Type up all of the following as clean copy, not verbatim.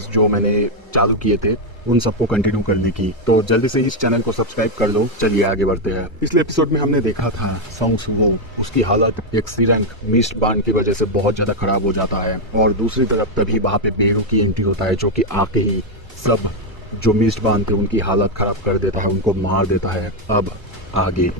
जो मैंने चालू किए थे उन सबको कंटिन्यू करने की। तो जल्दी से इस चैनल को सब्सक्राइब कर लो। चलिए आगे बढ़ते हैं। पिछले एपिसोड में हमने देखा था सोंग सूहो, उसकी हालत एक सिरंग मिस्ट बांध की वजह से बहुत ज्यादा खराब हो जाता है और दूसरी तरफ तभी वहाँ पे बेरू की एंट्री होता है जो कि आके ही सब जो मिस्ट बांध थे उनकी हालत खराब कर देता है, उनको मार देता है। अब आगे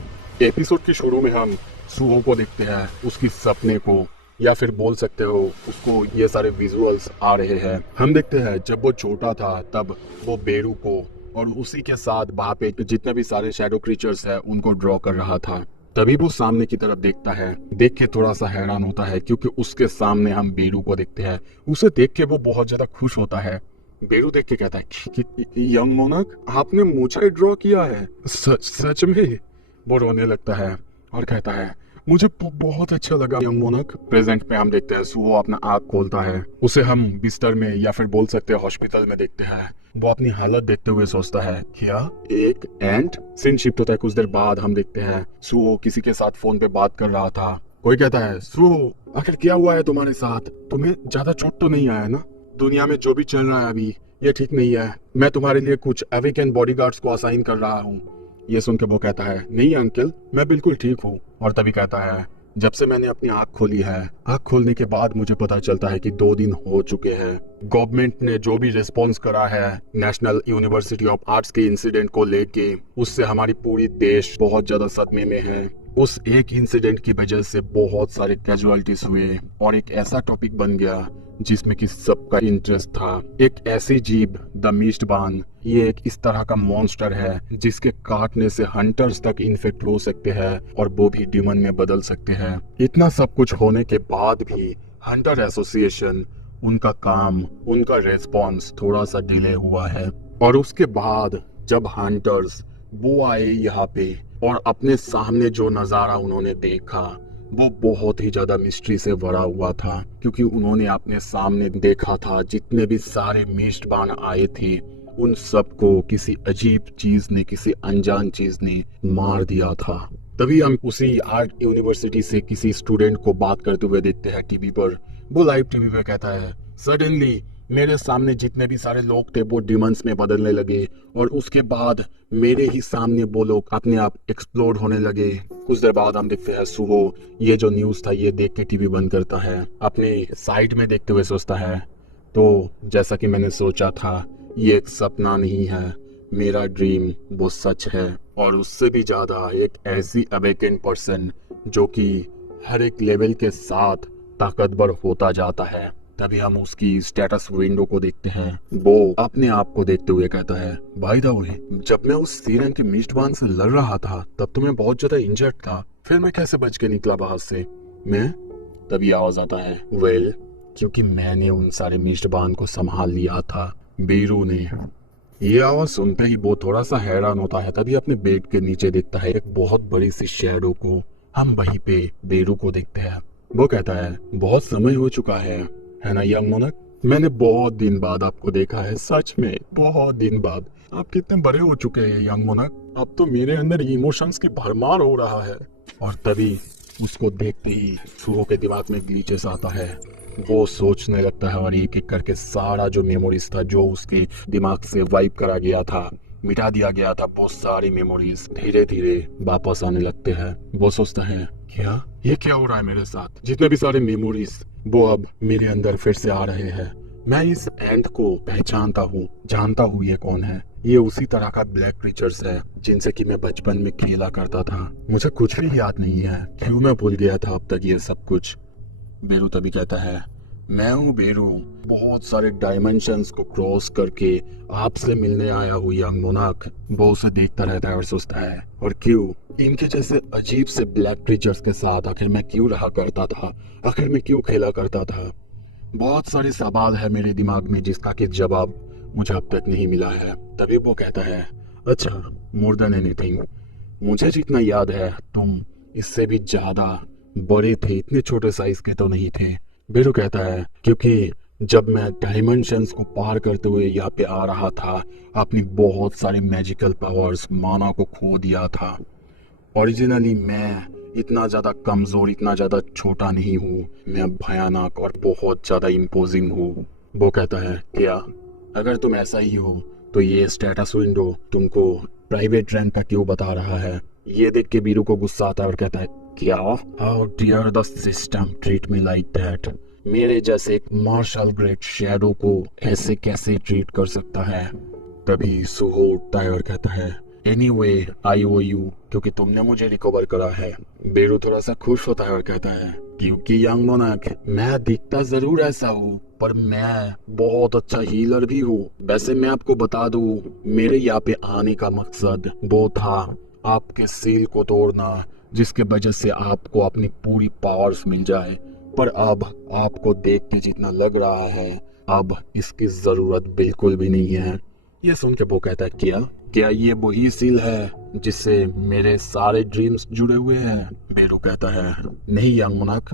एपिसोड के शुरू में हम सूहो को देखते हैं, उसकी सपने को, या फिर बोल सकते हो उसको ये सारे विजुअल्स आ रहे हैं। हम देखते हैं जब वो छोटा था तब वो बेरू को और उसी के साथ वहाँ पे जितने भी सारे शैडो क्रीचर्स हैं उनको ड्रॉ कर रहा था। तभी वो सामने की तरफ देखता है, देख के थोड़ा सा हैरान होता है क्योंकि उसके सामने हम बेरू को देखते हैं। उसे देख के वो बहुत ज्यादा खुश होता है। बेरू देख के कहता है कि यंग मोनाक, आपने मुझे ड्रॉ किया है? सच में? वो रोने लगता है और कहता है मुझे बहुत अच्छा लगा यंग मोनाक। प्रेजेंट में हम देखते हैं सूहो अपना आँख खोलता है। उसे हम बिस्तर में या फिर बोल सकते हैं हॉस्पिटल में देखते हैं। वो अपनी हालत देखते हुए सोचता है क्या एक एंट? सीन शिफ्ट होता है। कुछ देर बाद हम देखते हैं सूहो किसी के साथ फोन पे बात कर रहा था। कोई कहता है सूहो, आखिर क्या हुआ है तुम्हारे साथ? तुम्हें ज्यादा चोट तो नहीं आया ना? दुनिया में जो भी चल रहा है अभी ये ठीक नहीं है। मैं तुम्हारे लिए कुछ अवेकन बॉडीगार्ड्स को असाइन कर रहा हूँ। ये सुन के वो कहता है नहीं अंकल, मैं बिल्कुल ठीक हूँ। और तभी कहता है जब से मैंने अपनी आंख खोली है, आंख खोलने के बाद मुझे पता चलता है कि 2 दिन हो चुके हैं। गवर्नमेंट ने जो भी रिस्पॉन्स करा है नेशनल यूनिवर्सिटी ऑफ आर्ट्स के इंसिडेंट को लेके, उससे हमारी पूरी देश बहुत ज्यादा सदमे में है। उस एक इंसिडेंट की वजह से बहुत सारे कैजुअलिटीज हुए और एक ऐसा टॉपिक बन गया जिसमें कि सबका इंटरेस्ट था। एक ऐसी जीव द मिस्ट बान, ये एक इस तरह का मॉन्स्टर है जिसके काटने से हंटर्स तक इन्फेक्ट हो सकते हैं और वो भी डिमन में बदल सकते हैं। इतना सब कुछ होने के बाद भी हंटर एसोसिएशन, उनका काम, उनका रेस्पॉन्स थोड़ा सा डिले हुआ है। और उसके बाद जब हंटर्स वो आए यहाँ पे और अपने सामने जो नजारा उन्होंने देखा वो बहुत ही ज्यादा मिस्ट्री से भरा हुआ था, क्योंकि उन्होंने अपने सामने देखा था जितने भी सारे मिस्ट बान आए थे उन सबको किसी अजीब चीज ने, किसी अनजान चीज ने मार दिया था। तभी हम उसी आर्ट यूनिवर्सिटी से किसी स्टूडेंट को बात करते हुए देखते हैं टीवी पर। वो लाइव टीवी पे कहता है सडनली मेरे सामने जितने भी सारे लोग थे वो डिमंस में बदलने लगे और उसके बाद मेरे ही सामने वो लोग अपने आप एक्सप्लोड होने लगे। कुछ देर बाद हम देखते हैं सूहो ये जो न्यूज था ये देख के टीवी बंद करता है, अपने साइड में देखते हुए सोचता है तो जैसा कि मैंने सोचा था ये एक सपना नहीं है, मेरा ड्रीम वो सच है। और उससे भी ज्यादा एक ऐसी अवेकन पर्सन जो कि हर एक लेवल के साथ ताकतवर होता जाता है। तभी हम उसकी स्टेटस विंडो को देखते हैं। वो अपने आप को देखते हुए कहता है बाय द वे, जब मैं उस सीरन के मिस्ट बान से लड़ रहा था तब तो मैं बहुत ज्यादा इंजर्ड था, फिर मैं कैसे बच के निकला बाहर से? मैं? तभी आवाज आता है वेल, क्योंकि मैंने उन सारे मिस्ट बान को संभाल लिया था, बेरू ने। ये आवाज सुनते ही वो थोड़ा सा हैरान होता है। तभी अपने बेड के नीचे देखता है एक बहुत बड़ी सी शैडो को। हम वहीं पे बेरू को देखते हैं। वो कहता है बहुत समय हो चुका है ना यंग मोनक? मैंने बहुत दिन बाद आपको देखा है, सच में बहुत दिन बाद। आप कितने बड़े हो चुके हैं यंग मोनक, अब तो मेरे अंदर इमोशंस की भरमार हो रहा है। और तभी उसको देखते ही सूहो के दिमाग में ग्लिचेस आता है। वो सोचने लगता है और एक एक करके सारा जो मेमोरीज था जो उसके दिमाग से वाइप करा गया था, मिटा दिया गया था, वो सारी मेमोरीज धीरे धीरे वापस आने लगते हैं। वो सोचता है क्या ये क्या हो रहा है मेरे साथ? जितने भी सारे मेमोरीज वो अब मेरे अंदर फिर से आ रहे हैं। मैं इस एंट को पहचानता हूँ, जानता हूँ ये कौन है। ये उसी तरह का ब्लैक क्रीचर्स है जिनसे कि मैं बचपन में खेला करता था। मुझे कुछ भी याद नहीं है, क्यों मैं भूल गया था अब तक ये सब कुछ। बेरू तभी कहता है मैं हूँ बेरू, बहुत सारे डायमेंशंस को क्रॉस करके आपसे मिलने आया हूँ यंग मोनाक। वो उसे देखता रहता है और सोचता है और क्यों इनके जैसे अजीब से ब्लैक क्रीचर्स के साथ आखिर मैं क्यों रहा करता था, आखिर मैं क्यों खेला करता था? बहुत सारे सवाल है मेरे दिमाग में जिसका कि जवाब मुझे अब तक नहीं मिला है। तभी वो कहता है अच्छा, मोर देन एनीथिंग, मुझे जितना याद है तुम इससे भी ज्यादा बड़े थे, इतने छोटे साइज के तो नहीं थे। बेरू कहता है क्योंकि जब मैं डायमेंशंस को पार करते हुए यहाँ पे आ रहा था अपनी बहुत सारे मैजिकल पावर्स माना को खो दिया था। ओरिजिनली मैं इतना ज्यादा कमजोर, इतना ज्यादा छोटा नहीं हूँ, मैं भयानक और बहुत ज्यादा इम्पोजिंग हूँ। वो कहता है क्या अगर तुम ऐसा ही हो तो ये स्टेटस विंडो तुमको प्राइवेट रैंक का क्यों बता रहा है? ये देख के बीरू को गुस्सा आता है और कहता है, क्या? How dare the system treat me like that? मेरे जैसे एक मार्शल ग्रेट शैडो को ऐसे कैसे ट्रीट कर सकता है? तभी सुहो उठता है और कहता है, एनीवे आई ओ यू, क्योंकि तुमने मुझे रिकवर करा है। बेरू थोड़ा सा खुश होता है और कहता है, क्योंकि यंग मोनार्क मैं दिखता जरूर ऐसा हूँ पर मैं बहुत अच्छा हीलर भी हूँ। वैसे मैं आपको बता दूँ, मेरे यहाँ पे आने का मकसद वो था आपके सील को तोड़ना, जिसके वजह से आपको अपनी पूरी पावर्स मिल जाए। पर अब आपको देख के जितना लग रहा है, अब इसकी जरूरत बिल्कुल भी नहीं है। ये सुन के वो कहता है, क्या ये वही सील है जिससे मेरे सारे ड्रीम्स जुड़े हुए हैं? बेरू कहता है, नहीं यंग मोनार्क,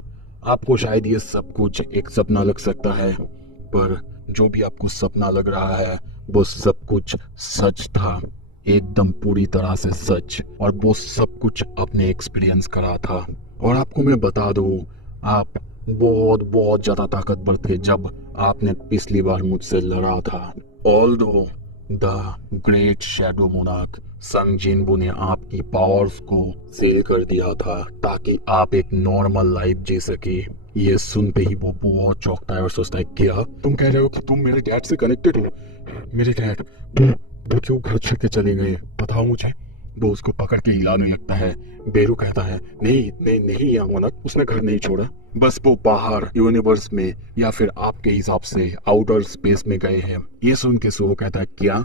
आपको शायद ये सब कुछ एक सपना लग सकता है, पर जो भी आपको सपना लग रहा है वो सब कुछ सच था, एकदम पूरी तरह से सच। और वो सब कुछ आपने एक्सपीरियंस करा था। और आपको मैं बता दूं, आप बहुत बहुत ज्यादा ताकतवर थे जब आपने पिछली बार मुझसे लड़ा था। Although the great shadow monarch संग जिनबू ने आपकी पावर्स को सील कर दिया था ताकि आप एक नॉर्मल लाइफ जी सके। ये सुनते ही वो बहुत चौंकता है और सोचता है, क्या तुम कह रहे हो कि तुम मेरे डैड से कनेक्टेड हो? मेरे डैड वो क्यों घर छोड़ के चले गए, बताओ मुझे। वो उसको पकड़ के हिलाने लगता है। बेरू कहता है, नहीं नहीं नहीं यामोनक, उसने घर नहीं छोड़ा, बस वो बाहर यूनिवर्स में या फिर आपके हिसाब से आउटर स्पेस में गए हैं। ये सुन के सुहो कहता है, क्या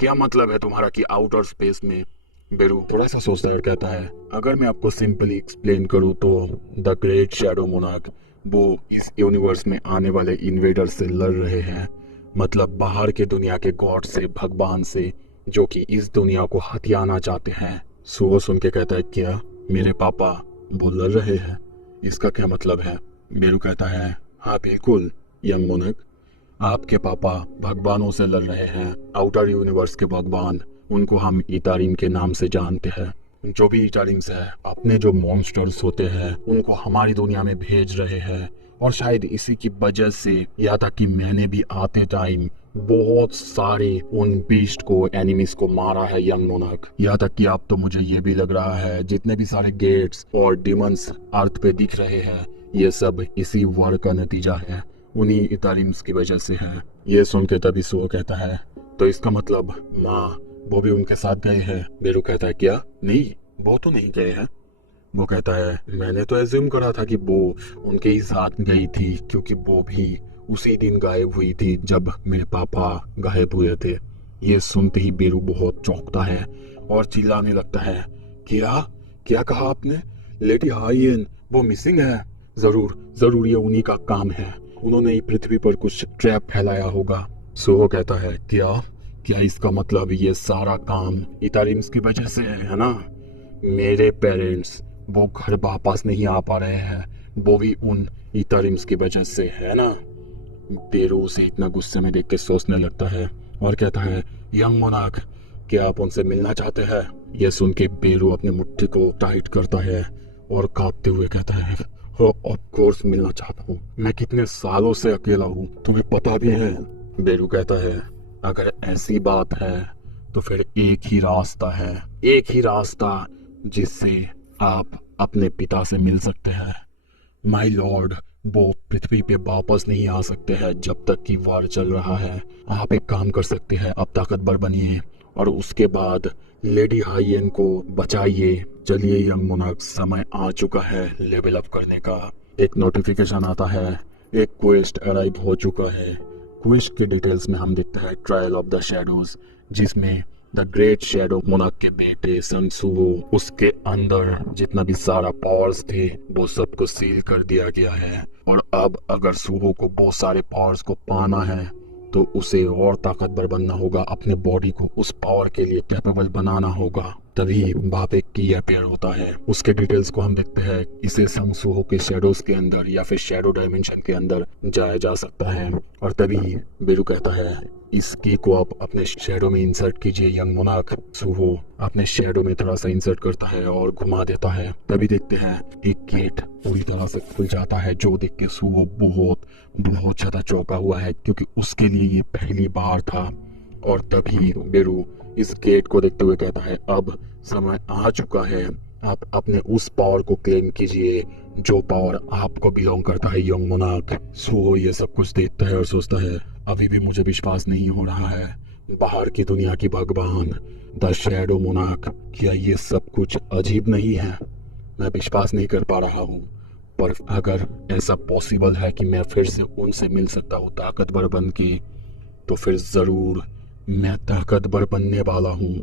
क्या मतलब है तुम्हारा कि आउटर स्पेस में? बेरू थोड़ा सा सोचता है और कहता है, अगर मैं आपको सिंपली एक्सप्लेन करूं तो द ग्रेट शैडो मोनार्क वो इस यूनिवर्स में आने वाले इन्वेडर से लड़ रहे हैं, मतलब बाहर के दुनिया के गॉड से, भगवान से, जो कि इस दुनिया को हथियाना चाहते हैं। सुहो सुन के कहता है, क्या मेरे पापा वो लड़ रहे हैं? इसका क्या मतलब है? बेरू कहता है, हाँ बिल्कुल यंग मोनार्क, आपके पापा भगवानों से लड़ रहे हैं। आउटर यूनिवर्स के भगवान, उनको हम इतारिम के नाम से जानते हैं। जो भी इतारिम्स है अपने जो मॉन्स्टर्स होते हैं उनको हमारी दुनिया में भेज रहे हैं। और शायद इसी की वजह से या तक कि मैंने भी आते टाइम बहुत सारे उन बीस्ट को, एनिमीज को मारा है यंग मोनार्क। यहाँ तक कि अब तो मुझे ये भी लग रहा है जितने भी सारे गेट्स और डिमंस अर्थ पे दिख रहे हैं ये सब इसी वार का नतीजा है, उन्हीं इतारिम्स की वजह से है। ये सुन के तभी सुहो कहता है, तो इसका मतलब माँ वो भी उनके साथ गए हैं? बेरू कहता है, क्या? नहीं वो तो नहीं गए हैं। वो कहता है, मैंने तो एज्यूम करा था कि वो उनके ही साथ गई थी, क्योंकि वो भी उसी दिन गायब हुई थी जब मेरे पापा गायब हुए थे। ये सुनते ही बेरू बहुत चौंकता है और चिल्लाने लगता है, क्या क्या कहा आपने? लेडी हाइएन वो मिसिंग है? जरूर जरूर ये उन्हीं का काम है, उन्होंने ही पृथ्वी पर कुछ ट्रैप फैलाया होगा। सुहो कहता है, क्या क्या इसका मतलब ये सारा काम इतारिम्स की वजह से है ना? मेरे पेरेंट्स वो घर वापस नहीं आ पा रहे हैं, वो भी उन इतारिम्स की वजह से है ना? बेरू उसे इतना गुस्से में देख के सोचने लगता है और कहता है, यंग मोनार्क क्या आप उनसे मिलना चाहते हैं? यह सुन के बेरू अपने मुट्ठी को टाइट करता है और कांपते हुए कहता है, ऑफ कोर्स मिलना चाहता हूँ, मैं कितने सालों से अकेला हूँ, तुम्हें पता भी है। बेरू कहता है, अगर ऐसी बात है तो फिर एक ही रास्ता है, एक ही रास्ता जिससे आप अपने पिता से मिल सकते हैं। माय लॉर्ड वो पृथ्वी पे वापस नहीं आ सकते हैं जब तक कि वार चल रहा है। आप एक काम कर सकते हैं, आप ताकतवर बनिए और उसके बाद लेडी हाइएन को बचाइए। चलिए यंग मोनार्क, समय आ चुका है लेवल अप करने का। एक नोटिफिकेशन आता है, एक क्वेस्ट अराइव हो चुका है। क्वेस्ट के डिटेल्स में हम देखते हैं ट्रायल ऑफ द शैडोज, जिसमें द ग्रेट शैडो मोनार्क के बेटे सन सुवो, उसके अंदर जितना भी सारा पावर्स थे वो सबको सील कर दिया गया है। और अब अगर सुवो को बहुत सारे पावर्स को पाना है तो उसे और ताकतवर बनना होगा, अपने बॉडी को उस पावर के लिए कैपेबल बनाना होगा, तभी वहाँ पे की अपीयर होता है। उसके डिटेल्स को हम देखते हैं, इसे संग सुहो के शैडोज के अंदर या फिर शैडो डायमेंशन के अंदर जाया जा सकता है। और तभी बेरू कहता है, इस की को आप अपने शेडो में इंसर्ट कीजिए। यंग मोनार्क सुहो अपने शेडो में थोड़ा सा इंसर्ट करता है और घुमा देता है। तभी देखते हैं एक गेट पूरी तरह से खुल जाता है, जो देख के सुहो बहुत बहुत ज्यादा चौंका हुआ है, क्योंकि उसके लिए ये पहली बार था। और तभी बेरू इस गेट को देखते हुए कहता है, अब समय आ चुका है, आप अपने उस पावर को क्लेम कीजिए जो पावर आपको बिलोंग करता है यंग मोनार्क। सो ये सब कुछ देखता है और सोचता है, अभी भी मुझे विश्वास नहीं हो रहा है, बाहर की दुनिया की भगवान द शैडो मोनार्क, क्या ये सब कुछ अजीब नहीं है? मैं विश्वास नहीं कर पा रहा हूँ, पर अगर ऐसा पॉसिबल है कि मैं फिर से उनसे मिल सकता हूँ ताकतवर बन के, तो फिर जरूर मैं ताकतवर बनने वाला हूँ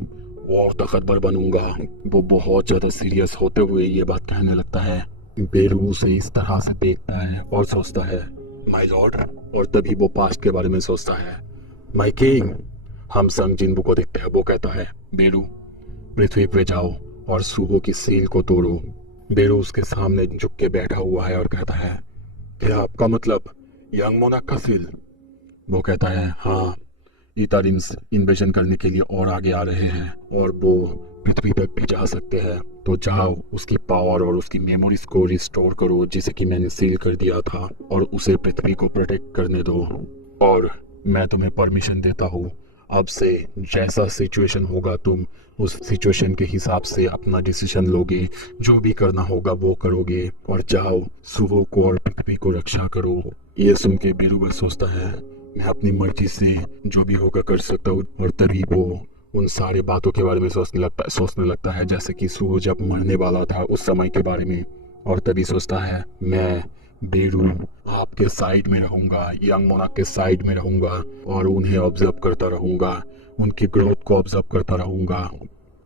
और ताकतवर बनूंगा। वो बहुत ज्यादा सीरियस होते हुए ये बात कहने लगता है। बेरू उसे इस तरह से देखता है और सोचता है, माय लॉर्ड। और तभी वो पास्ट के बारे में सोचता है, माय किंग। हम संग जिन्बू को देखते हैं, वो कहता है, बेरू पृथ्वी पे जाओ और सुहो की सील को तोड़ो। बेरू उसके सामने झुक के बैठा हुआ है और कहता है, क्या आपका मतलब यंग मोनार्क का सील? वो कहता है, हाँ, इटारिम्स इन्वेजन करने के लिए और आगे आ रहे हैं और वो पृथ्वी तक भी जा सकते हैं, तो जाओ उसकी पावर और उसकी मेमोरीज को रिस्टोर करो जिसे कि मैंने सील कर दिया था, और उसे पृथ्वी को प्रोटेक्ट करने दो। और मैं तुम्हें परमिशन देता हूँ, अब से जैसा सिचुएशन होगा तुम उस सिचुएशन के हिसाब से अपना डिसीजन लोगे, जो भी करना होगा वो करोगे, और जाओ सुहो को और पृथ्वी को रक्षा करो। ये सुन के बेरू बस सोचता है, मैं अपनी मर्जी से जो भी होगा कर सकता हूँ। और तभी वो उन सारे बातों के बारे में सोचने लगता है जैसे कि सुहो जब मरने वाला था उस समय के बारे में। और तभी सोचता है, मैं बेरू आपके साइड में रहूंगा, यंग मोनार्क के साइड में रहूंगा और उन्हें ऑब्जर्व करता रहूंगा, उनकी ग्रोथ को ऑब्जर्व करता रहूंगा।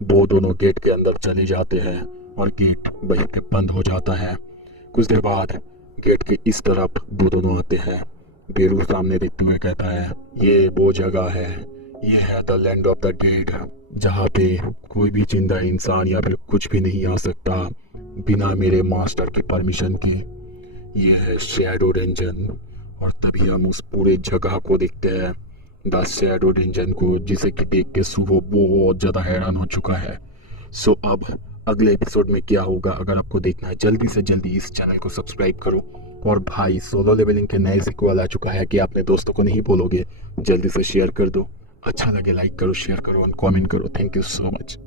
वो दोनों गेट के अंदर चले जाते हैं और गेट वहीं पे बंद हो जाता है। कुछ देर बाद गेट के इस तरफ वो दोनों आते हैं। बेरू सामने देखते हुए कहता है, ये वो जगह है, ये है the land of the dead, जहाँ पे कोई भी जिंदा इंसान या फिर कुछ भी नहीं आ सकता बिना मेरे मास्टर की परमिशन के। ये है शैडो डेंजन। और तभी हम उस पूरे जगह को देखते हैं, द शैडो डेंजन को, जिसे कि देख के सुबह बहुत ज़्यादा हैरान हो चुका है। सो अब अगले एपिसोड में क्या होगा, अगर आपको देखना है जल्दी से जल्दी इस चैनल को सब्सक्राइब करो। और भाई सोलो लेवलिंग के नए सिक्वल आ चुका है कि अपने दोस्तों को नहीं बोलोगे, जल्दी से शेयर कर दो। अच्छा लगे लाइक करो, शेयर करो और कमेंट करो। Thank you so much.